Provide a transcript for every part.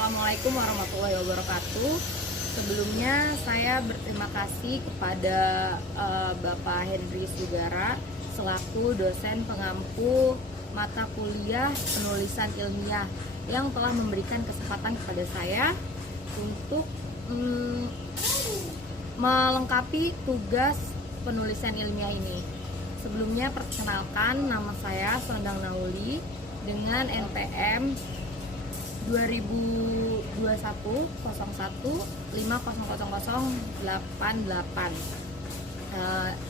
Assalamualaikum warahmatullahi wabarakatuh. Sebelumnya saya berterima kasih kepada Bapak Henry Sugara selaku dosen pengampu mata kuliah penulisan ilmiah yang telah memberikan kesempatan kepada saya untuk melengkapi tugas penulisan ilmiah ini. Sebelumnya perkenalkan, nama saya Sondang Nauli dengan NPM 2021-01-500088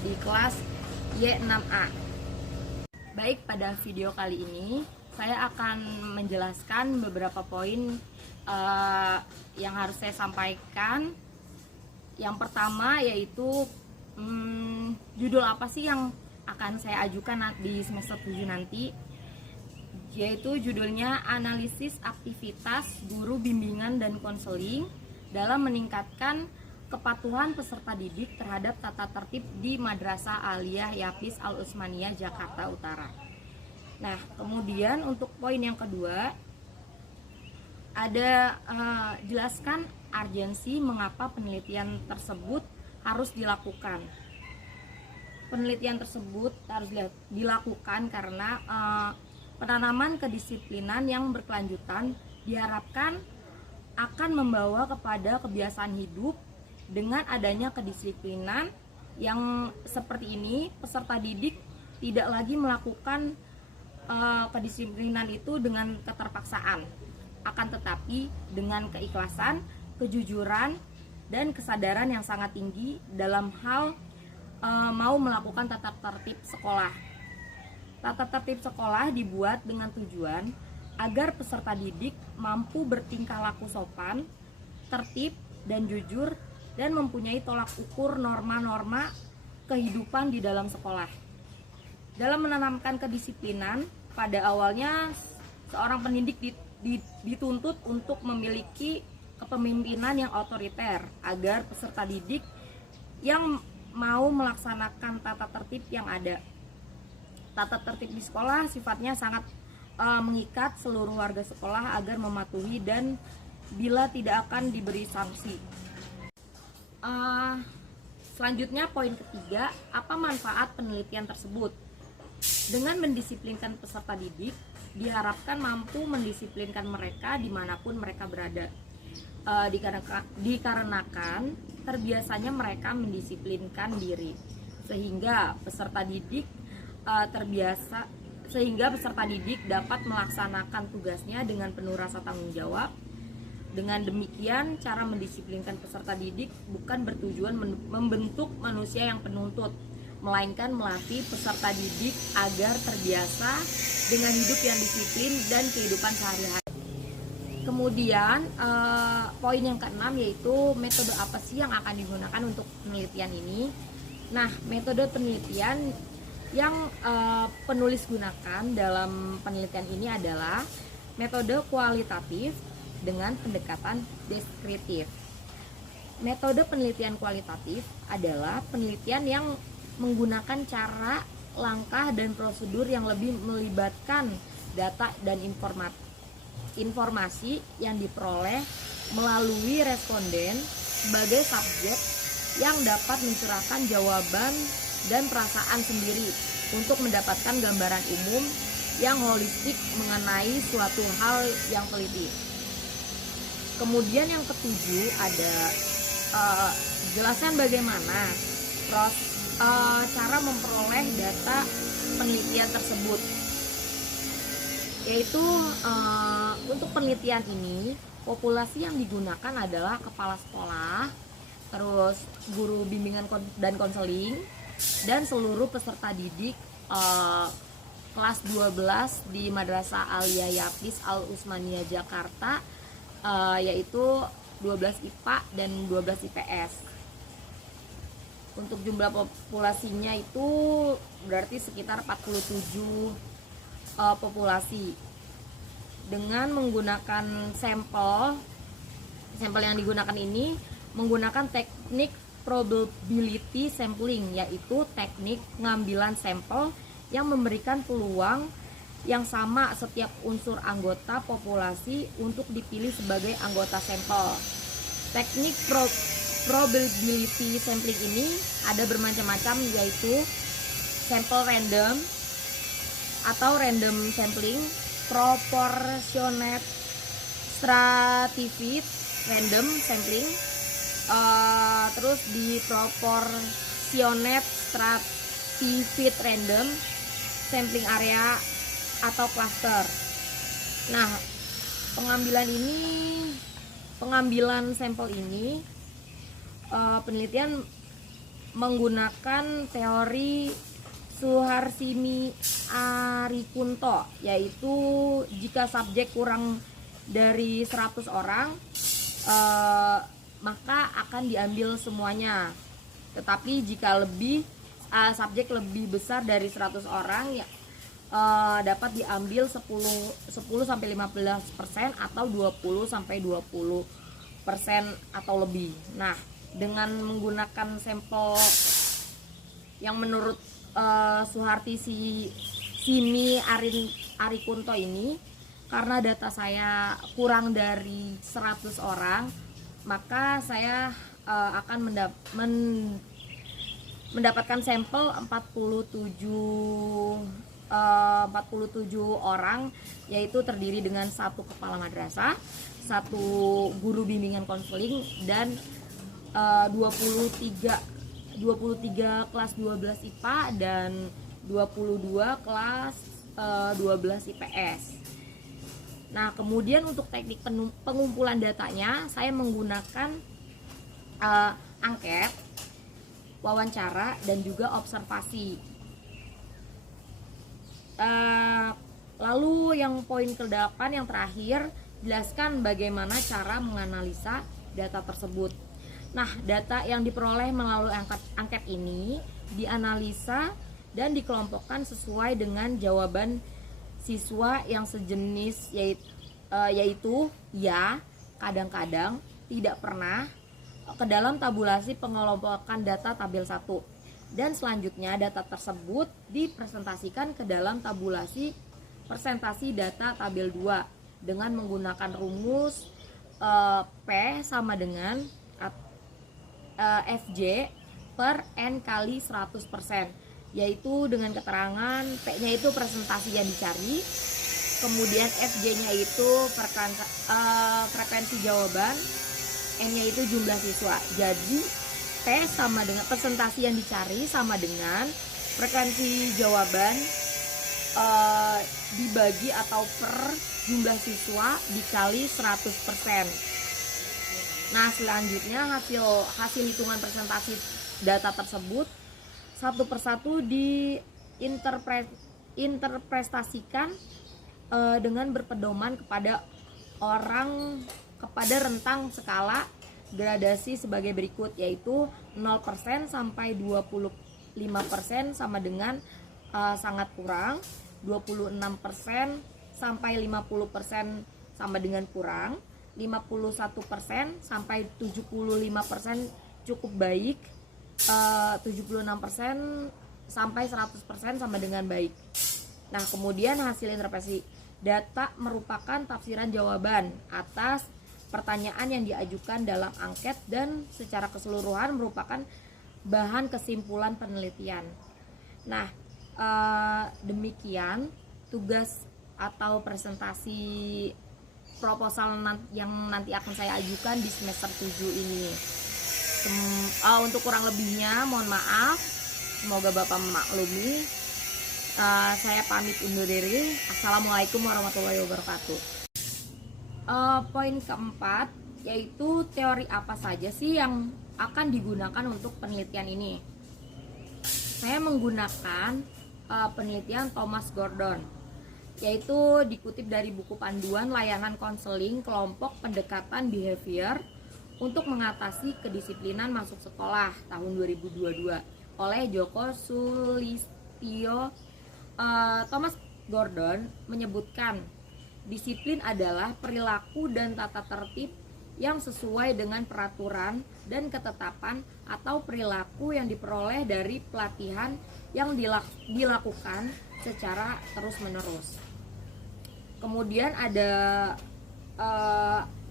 di kelas Y6A. Baik, pada video kali ini saya akan menjelaskan beberapa poin yang harus saya sampaikan. Yang pertama yaitu judul apa sih yang akan saya ajukan di semester 7 nanti, yaitu judulnya Analisis Aktivitas Guru Bimbingan dan Konseling dalam Meningkatkan Kepatuhan Peserta Didik Terhadap Tata Tertib di Madrasah Aliyah Yapis Al Utsmaniyah Jakarta Utara. Nah, kemudian untuk poin yang kedua ada jelaskan urgensi mengapa penelitian tersebut harus dilakukan. Penelitian tersebut harus dilakukan karena penanaman kedisiplinan yang berkelanjutan diharapkan akan membawa kepada kebiasaan hidup. Dengan adanya kedisiplinan yang seperti ini, peserta didik tidak lagi melakukan kedisiplinan itu dengan keterpaksaan, akan tetapi dengan keikhlasan, kejujuran, dan kesadaran yang sangat tinggi dalam hal mau melakukan tata tertib sekolah. Tata tertib sekolah dibuat dengan tujuan agar peserta didik mampu bertingkah laku sopan, tertib, dan jujur, dan mempunyai tolak ukur norma-norma kehidupan di dalam sekolah. Dalam menanamkan kedisiplinan, pada awalnya seorang pendidik dituntut untuk memiliki kepemimpinan yang otoriter agar peserta didik yang mau melaksanakan tata tertib yang ada. Tata tertib di sekolah sifatnya sangat mengikat seluruh warga sekolah agar mematuhi dan bila tidak akan diberi sanksi. Selanjutnya poin ketiga, apa manfaat penelitian tersebut? Dengan mendisiplinkan peserta didik, diharapkan mampu mendisiplinkan mereka dimanapun mereka berada. Dikarenakan terbiasanya mereka mendisiplinkan diri, sehingga peserta didik dapat melaksanakan tugasnya dengan penuh rasa tanggung jawab. Dengan demikian, cara mendisiplinkan peserta didik bukan bertujuan membentuk manusia yang penuntut, melainkan melatih peserta didik agar terbiasa dengan hidup yang disiplin dan kehidupan sehari-hari. Kemudian poin yang keenam yaitu metode apa sih yang akan digunakan untuk penelitian ini. Nah, metode penelitian yang penulis gunakan dalam penelitian ini adalah metode kualitatif dengan pendekatan deskriptif. Metode penelitian kualitatif adalah penelitian yang menggunakan cara, langkah, dan prosedur yang lebih melibatkan data dan informasi yang diperoleh melalui responden sebagai subjek yang dapat mencurahkan jawaban dan perasaan sendiri untuk mendapatkan gambaran umum yang holistik mengenai suatu hal yang teliti. Kemudian yang ketujuh ada jelaskan bagaimana cara memperoleh data penelitian tersebut. Yaitu untuk penelitian ini populasi yang digunakan adalah kepala sekolah, terus guru bimbingan dan konseling, dan seluruh peserta didik kelas 12 di Madrasah Aliyah Yapis Al Utsmaniyah Jakarta, yaitu 12 IPA dan 12 IPS. Untuk jumlah populasinya itu berarti sekitar 47 populasi. Dengan menggunakan sampel yang digunakan ini menggunakan teknik probability sampling, yaitu teknik pengambilan sampel yang memberikan peluang yang sama setiap unsur anggota populasi untuk dipilih sebagai anggota sampel. Teknik probability sampling ini ada bermacam-macam, yaitu sampel random atau random sampling, proportionate stratified random sampling, terus di proportionate stratified random sampling area atau cluster. Nah, pengambilan sampel ini penelitian menggunakan teori Suharsini Arikunto, yaitu jika subjek kurang dari 100 orang maka akan diambil semuanya. Tetapi jika subjek lebih besar dari 100 orang ya dapat diambil 10 sampai 15% atau 20 sampai 20% atau lebih. Nah, dengan menggunakan sampel yang menurut Suharsini Arikunto ini, karena data saya kurang dari 100 orang, maka saya akan mendapatkan sampel 47 orang, yaitu terdiri dengan 1 kepala madrasah, 1 guru bimbingan konseling, dan 23 kelas 12 IPA dan 22 kelas 12 IPS. Nah, kemudian untuk teknik pengumpulan datanya, saya menggunakan angket, wawancara, dan juga observasi. Lalu yang poin ke-8 yang terakhir, jelaskan bagaimana cara menganalisa data tersebut. Nah, data yang diperoleh melalui angket ini dianalisa dan dikelompokkan sesuai dengan jawaban siswa yang sejenis, yaitu ya, kadang-kadang, tidak pernah, ke dalam tabulasi pengelompokan data tabel 1. Dan selanjutnya data tersebut dipresentasikan ke dalam tabulasi presentasi data tabel 2 dengan menggunakan rumus P sama dengan Fj per N kali 100%, yaitu dengan keterangan P-nya itu presentasi yang dicari, kemudian Fj-nya itu frekuensi jawaban, N-nya itu jumlah siswa. Jadi P sama dengan presentasi yang dicari sama dengan frekuensi jawaban dibagi atau per jumlah siswa dikali 100%. Nah, selanjutnya hasil hitungan presentasi data tersebut satu persatu diinterpretasikan dengan berpedoman kepada rentang skala gradasi sebagai berikut, yaitu 0% sampai 25% sama dengan sangat kurang, 26% sampai 50% sama dengan kurang, 51% sampai 75% cukup baik, 76% sampai 100% sama dengan baik. Nah, kemudian hasil interpretasi data merupakan tafsiran jawaban atas pertanyaan yang diajukan dalam angket dan secara keseluruhan merupakan bahan kesimpulan penelitian. Nah, demikian tugas atau presentasi proposal yang nanti akan saya ajukan di semester 7 ini. Untuk kurang lebihnya mohon maaf, semoga Bapak memaklumi. Saya pamit undur diri. Assalamualaikum warahmatullahi wabarakatuh. Poin keempat, yaitu teori apa saja sih yang akan digunakan untuk penelitian ini. Saya menggunakan penelitian Thomas Gordon, yaitu dikutip dari buku panduan layanan konseling kelompok pendekatan behavior untuk mengatasi kedisiplinan masuk sekolah tahun 2022 oleh Joko Sulistyo. Thomas Gordon menyebutkan disiplin adalah perilaku dan tata tertib yang sesuai dengan peraturan dan ketetapan atau perilaku yang diperoleh dari pelatihan yang dilakukan secara terus-menerus. Kemudian ada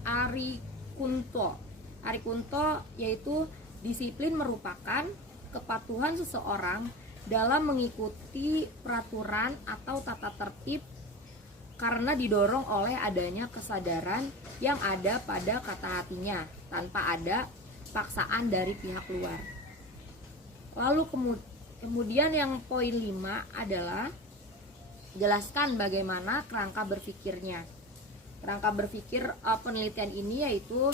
Ari Kunto. Ari Kunto yaitu disiplin merupakan kepatuhan seseorang dalam mengikuti peraturan atau tata tertib karena didorong oleh adanya kesadaran yang ada pada kata hatinya tanpa ada paksaan dari pihak luar. Lalu kemudian yang poin 5 adalah jelaskan bagaimana kerangka berpikirnya. Kerangka berpikir penelitian ini yaitu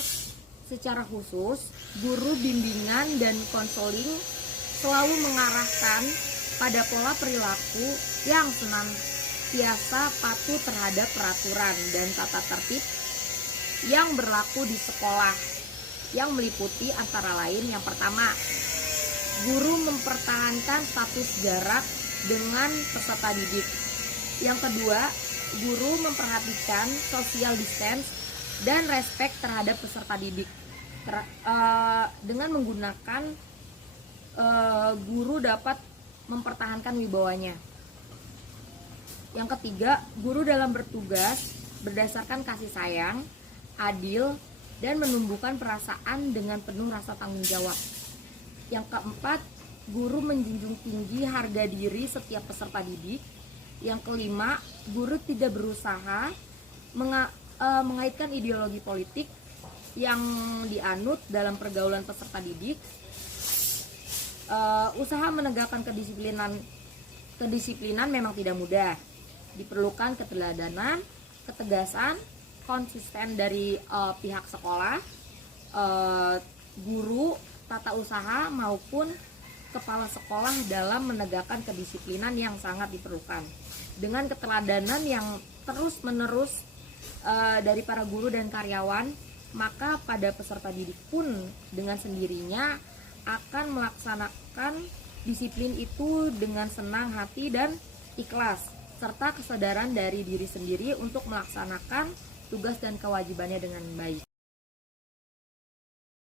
secara khusus guru bimbingan dan konseling selalu mengarahkan pada pola perilaku yang senantiasa patuh terhadap peraturan dan tata tertib yang berlaku di sekolah, yang meliputi antara lain yang pertama, guru mempertahankan status jarak dengan peserta didik. Yang kedua, guru memperhatikan social distance dan respect terhadap peserta didik. Dengan menggunakan guru dapat mempertahankan wibawanya. Yang ketiga, guru dalam bertugas berdasarkan kasih sayang, adil, dan menumbuhkan perasaan dengan penuh rasa tanggung jawab. Yang keempat, guru menjunjung tinggi harga diri setiap peserta didik. Yang kelima, guru tidak berusaha mengaitkan ideologi politik yang dianut dalam pergaulan peserta didik. Usaha menegakkan kedisiplinan memang tidak mudah. Diperlukan keteladanan, ketegasan, konsisten dari pihak sekolah, guru, tata usaha maupun kepala sekolah dalam menegakkan kedisiplinan yang sangat diperlukan. Dengan keteladanan yang terus-menerus dari para guru dan karyawan, maka pada peserta didik pun dengan sendirinya akan melaksanakan disiplin itu dengan senang hati dan ikhlas, serta kesadaran dari diri sendiri untuk melaksanakan tugas dan kewajibannya dengan baik.